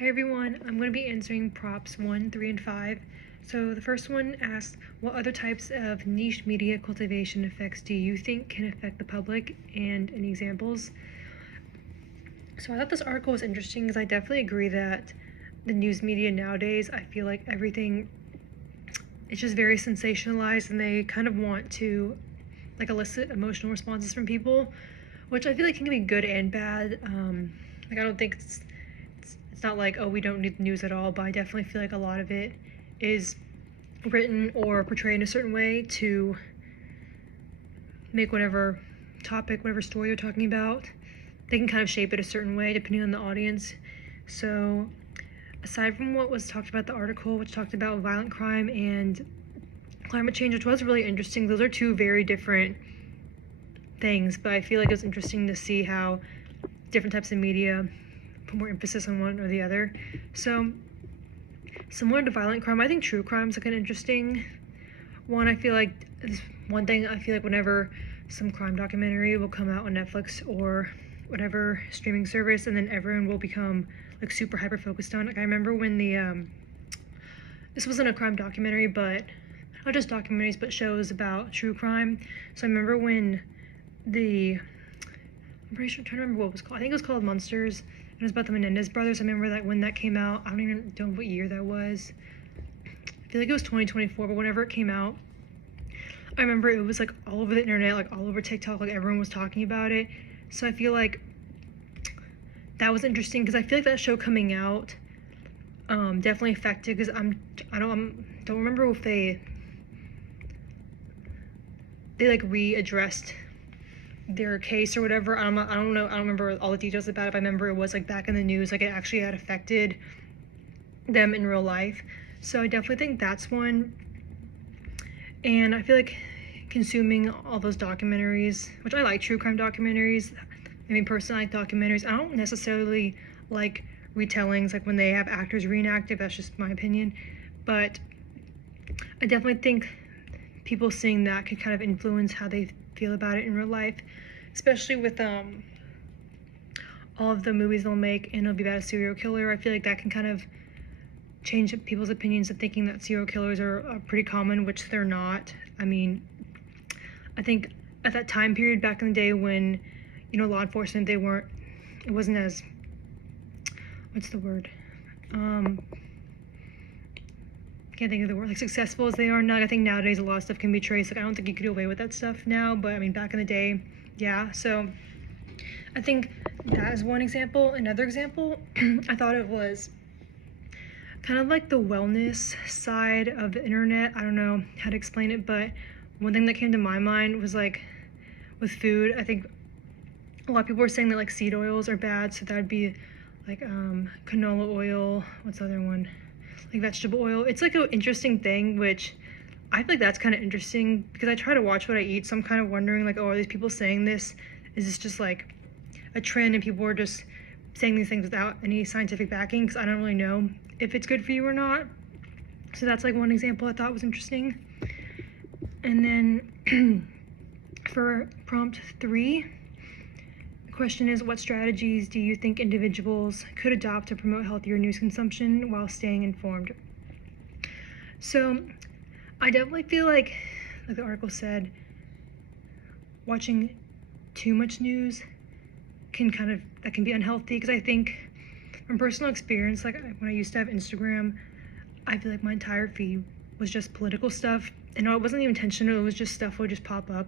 Hi everyone, I'm going to be answering props 1, 3, and 5. So the first one asks, what other types of niche media cultivation effects do you think can affect the public, and any examples? So I thought this article was interesting because I definitely agree that the news media nowadays, I feel like everything is just very sensationalized, and they kind of want to elicit emotional responses from people, which I feel like can be good and bad. I don't think it's not like, oh, we don't need the news at all, but I definitely feel like a lot of it is written or portrayed in a certain way to make whatever topic, whatever story they're talking about, they can kind of shape it a certain way depending on the audience. So aside from what was talked about the article, which talked about violent crime and climate change, which was really interesting, those are two very different things, but I feel like it was interesting to see how different types of media put more emphasis on one or the other. So similar to violent crime, I think true crime is like an interesting one. I feel like one thing I feel like whenever some crime documentary will come out on Netflix or whatever streaming service, and then everyone will become like super hyper focused on it. Like I remember when this wasn't a crime documentary, but not just documentaries, but shows about true crime. So I remember when I'm pretty sure, I'm trying to remember what it was called. I think it was called Monsters. It was about the Menendez brothers. I remember that when that came out, I don't even know what year that was. I feel like it was 2024, but whenever it came out, I remember it was like all over the internet, like all over TikTok, like everyone was talking about it. So I feel like that was interesting because I feel like that show coming out definitely affected, because I don't remember if they like readdressed their case or whatever. I don't know. I don't remember all the details about it, but I remember it was like back in the news, like it actually had affected them in real life. So I definitely think that's one. And I feel like consuming all those documentaries, which I like true crime documentaries. I mean, personally, I like documentaries. I don't necessarily like retellings, like when they have actors reenact it. That's just my opinion. But I definitely think people seeing that could kind of influence how they feel about it in real life, especially with all of the movies they'll make and it'll be about a serial killer. I feel like that can kind of change people's opinions of thinking that serial killers are pretty common, which they're not. I mean, I think at that time period back in the day when, law enforcement, it wasn't as, what's the word? Can't think of the word, like successful as they are now. I think nowadays a lot of stuff can be traced. Like I don't think you could do away with that stuff now, but I mean back in the day, yeah. So I think that is one example. Another example, I thought it was kind of like the wellness side of the internet. I don't know how to explain it, but one thing that came to my mind was like with food. I think a lot of people were saying that like seed oils are bad, so that'd be like canola oil. What's the other one? Like vegetable oil. It's like an interesting thing, which I feel like that's kind of interesting because I try to watch what I eat, so I'm kind of wondering like, oh, are these people saying this? Is this just like a trend and people are just saying these things without any scientific backing? Because I don't really know if it's good for you or not. So that's like one example I thought was interesting. And then for prompt 3, the question is, what strategies do you think individuals could adopt to promote healthier news consumption while staying informed? So I definitely feel like the article said, watching too much news that can be unhealthy, because I think from personal experience, like when I used to have Instagram, I feel like my entire feed was just political stuff, and it wasn't even intentional. It was just stuff would just pop up.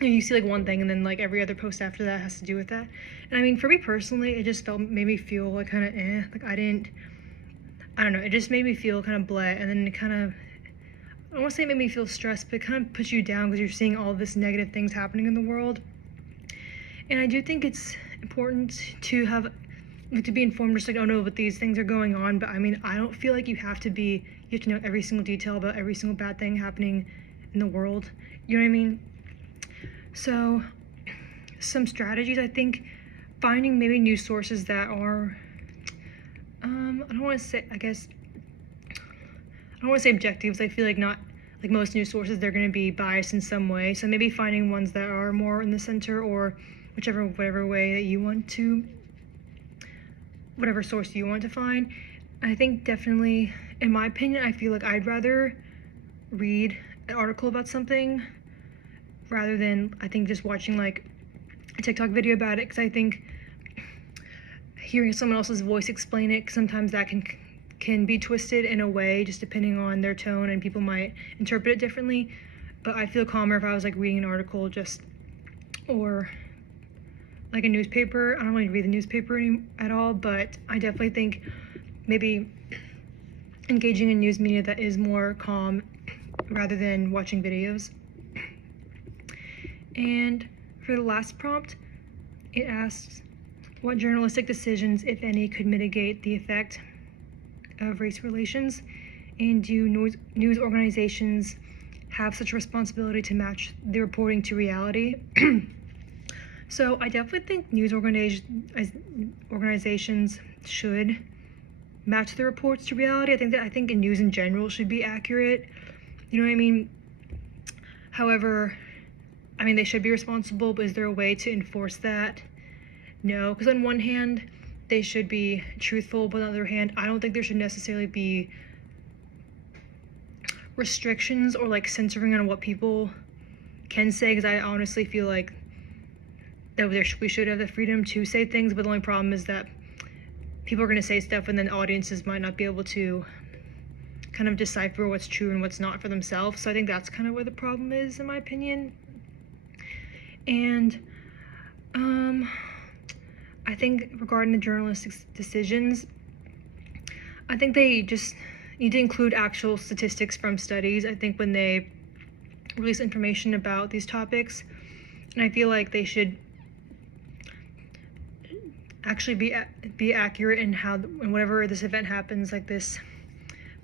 You see like one thing, and then like every other post after that has to do with that. And I mean, for me personally, it just made me feel like kind of like I don't know. It just made me feel kind of bleh, and then it kind of, I don't want to say it made me feel stressed, but it kind of puts you down because you're seeing all this negative things happening in the world. And I do think it's important to be informed, just like, oh no, but these things are going on. But I mean, I don't feel like you have to know every single detail about every single bad thing happening in the world. You know what I mean? So some strategies, I think, finding maybe news sources that are, I don't want to say objectives. I feel like not, like most news sources, they're going to be biased in some way. So maybe finding ones that are more in the center, or whatever way that you want to whatever source you want to find. I think definitely, in my opinion, I feel like I'd rather read an article about something rather than, I think, just watching like a TikTok video about it, because I think hearing someone else's voice explain it, sometimes that can be twisted in a way, just depending on their tone, and people might interpret it differently. But I feel calmer if I was like reading an article or like a newspaper. I don't really read the newspaper at all, but I definitely think maybe engaging in news media that is more calm rather than watching videos. And for the last prompt, it asks, what journalistic decisions, if any, could mitigate the effect of race relations? And do news organizations have such a responsibility to match the reporting to reality? So I definitely think news organizations should match the reports to reality. I think news in general should be accurate. You know what I mean? However, I mean, they should be responsible, but is there a way to enforce that? No, because on one hand, they should be truthful, but on the other hand, I don't think there should necessarily be restrictions or like censoring on what people can say, because I honestly feel like that we should have the freedom to say things, but the only problem is that people are going to say stuff and then audiences might not be able to kind of decipher what's true and what's not for themselves. So I think that's kind of where the problem is, in my opinion. And I think regarding the journalistic decisions, I think they just need to include actual statistics from studies, I think, when they release information about these topics. And I feel like they should actually be accurate in how, and whenever this event happens, like this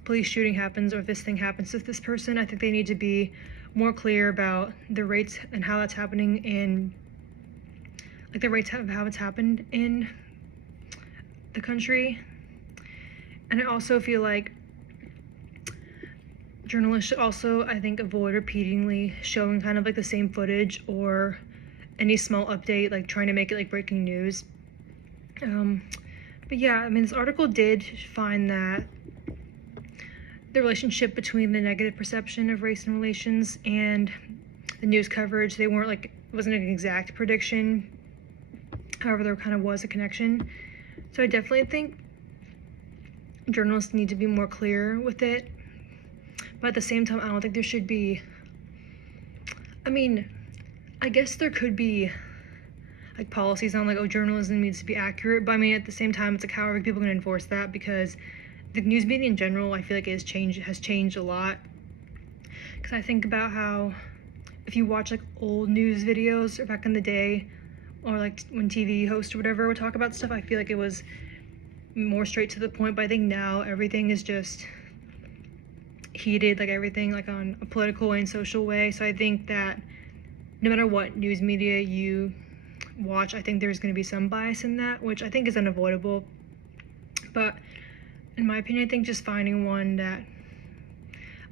police shooting happens, or if this thing happens to this person, I think they need to be more clear about the rates and how that's happening in, like, the rates of how it's happened in the country. And I also feel like journalists should also, I think, avoid repeatedly showing kind of like the same footage or any small update, like trying to make it like breaking news. But yeah, I mean, this article did find that the relationship between the negative perception of race and relations and the news coverage, they weren't like, it wasn't an exact prediction. However, there kind of was a connection. So I definitely think journalists need to be more clear with it. But at the same time, I don't think there should be, I mean, I guess there could be like policies on like, oh, journalism needs to be accurate, but I mean, at the same time, it's like, how are people going to enforce that? Because the news media in general, I feel like has changed a lot. Because I think about how if you watch like old news videos or back in the day, or like when TV hosts or whatever would talk about stuff, I feel like it was more straight to the point. But I think now everything is just heated, like everything like on a political way and social way. So I think that no matter what news media you watch, I think there's going to be some bias in that, which I think is unavoidable. But in my opinion, I think just finding one that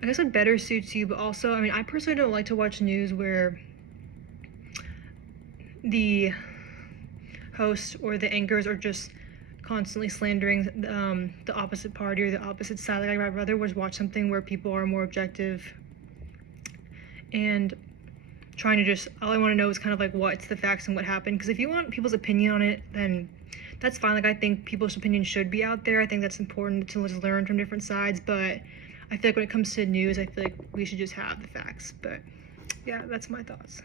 I guess it better suits you, but also, I mean, I personally don't like to watch news where the hosts or the anchors are just constantly slandering the opposite party or the opposite side. Like, I'd rather watch something where people are more objective and trying to just, all I want to know is kind of like what's the facts and what happened. Because if you want people's opinion on it, then that's fine. Like, I think people's opinion should be out there. I think that's important to just learn from different sides. But I feel like when it comes to news, I feel like we should just have the facts. But yeah, that's my thoughts.